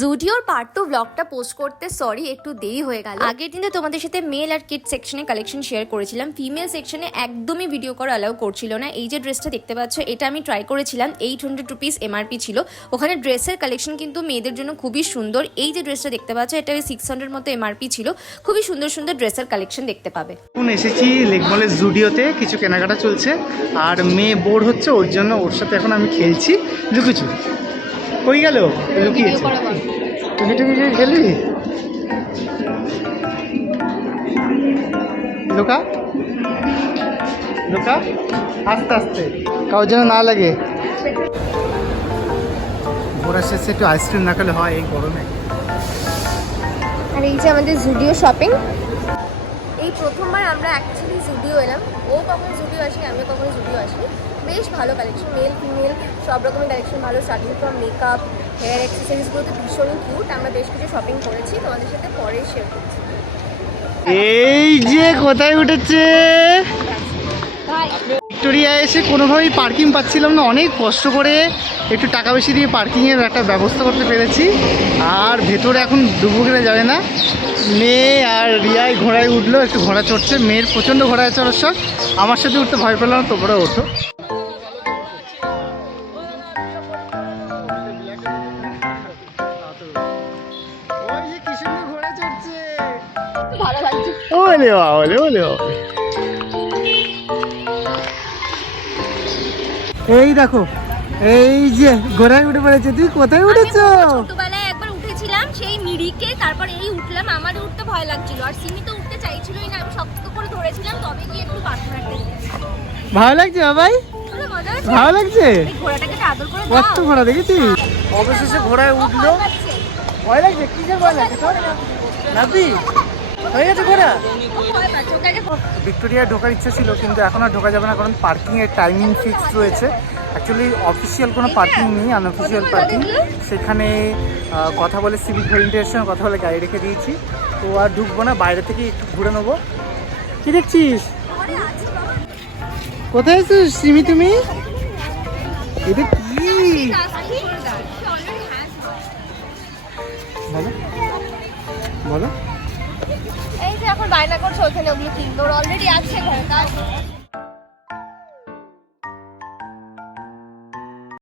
জুডিওর part 2 ব্লগটা post করতে sorry একটু দেরি হয়ে গেল। আগের দিনে তোমাদের সাথে মেল আর কিড সেকশনে কালেকশন শেয়ার করেছিলাম, ফিমেল সেকশনে একদমই ভিডিও করা অ্যালাউ করছিল না। এই যে ড্রেসটা দেখতে পাচ্ছ এটা আমি ট্রাই করেছিলাম, 800 রুপিস এমআরপি ছিল। ওখানে ড্রেসের কালেকশন কিন্তু মেয়েদের জন্য খুবই সুন্দর। এই যে ড্রেসটা দেখতে পাচ্ছ এটা 600 মতো এমআরপি ছিল। খুবই সুন্দর সুন্দর ড্রেসের কালেকশন দেখতে পাবে। এখন এসেছি লেকমলের জুডিওতে, কিছু কেনাকাটা চলছে আর মেয়ে বোর হচ্ছে, ওর জন্য ওর সাথে এখন আমি খেলছি লুকোচুরি। কই গেল লুকিয়েছে, তুই খেলবি? লুকা লুকা আস্তে আস্তে, কারোর জন্য না লাগে। ঘোরার শেষে একটু আইসক্রিম না খেলে হয় এই গরমে। আর এই যে আমাদের জুডিও শপিং, এই প্রথমবার আমরা অ্যাকচুয়ালি জুডিও এলাম। ও কখনো জুডিও আসেনি, আমিও কখনো জুডিও আসিনি। বেশ ভালো কালেকশন, মেল ফিমেল সব রকমের কালেকশন ভালো। স্টার্টিং ফ্রম মেকআপ, হেয়ার অ্যাক্সেসরিজগুলো তো ভীষণই কিউট। আমরা বেশ কিছু শপিং করেছি, তোমাদের সাথে পরে শেয়ার করছি। এই যে কোথায় উঠেছে ভিক্টোরিয়া, এসে কোনোভাবেই পার্কিং পাচ্ছিলাম না, অনেক কষ্ট করে একটু টাকা বেশি দিয়ে পার্কিংয়ের একটা ব্যবস্থা করতে পেরেছি। আর ভেতরে এখন ডুবুগেলে যাবে না, মেয়ে আর রিয়াই ঘোড়ায় উঠলো, একটু ঘোড়া চড়ছে। মেয়ের প্রচণ্ড ঘোড়ায় চড়ার শখ, আমার সাথে উঠতে ভয় পেলাম না, তোমরা ওঠো। ওলে ওলে ওলে ওলে, এই দেখো এই যে ঘোড়ায় উঠে পড়েছে। তুই কোথায় উঠেছো? ছোটবেলায় একবার উঠেছিলাম সেই মিরিকে, তারপর এই উঠলাম। আমার উঠতে ভয় লাগছিল আর সিমি তো উঠতে চাইছিলই না। আমি শক্ত করে ধরেছিলাম, তবে গিয়ে একটু পাথর একটা দিয়েছি। ভালো লাগছে বাবাই? ভালো লাগছে? ঘোড়াটাকে আদর করে দাও। কত ঘোড়া দেখেছিস? অবশেষে ঘোড়ায় উঠলো। ভয় লাগছে? কিসের ভয় লাগছে তোর? নাবি হয়ে গেছে ঘোড়া। ভিক্টোরিয়ায় ঢোকার ইচ্ছা ছিল, কিন্তু এখন আর ঢোকা যাবে না, কারণ পার্কিংয়ের টাইমিং ফিক্সড রয়েছে। অ্যাকচুয়ালি অফিসিয়াল কোনো পার্কিং নেই, আনঅফিসিয়াল পার্কিং। সেখানে কথা বলে সিভিক ভলেন্টিয়ারের সঙ্গে কথা বলে গাড়ি রেখে দিয়েছি। তো আর ঢুকবো না, বাইরে থেকে একটু ঘুরে নেবো। কি দেখছিস? কোথায় আছিস সিমি তুমি? এটা কি বলো বলো? এই যে এখন বায়না করছে ওখানে ওগুলো কিনবো, অলরেডি আছে ঘরে।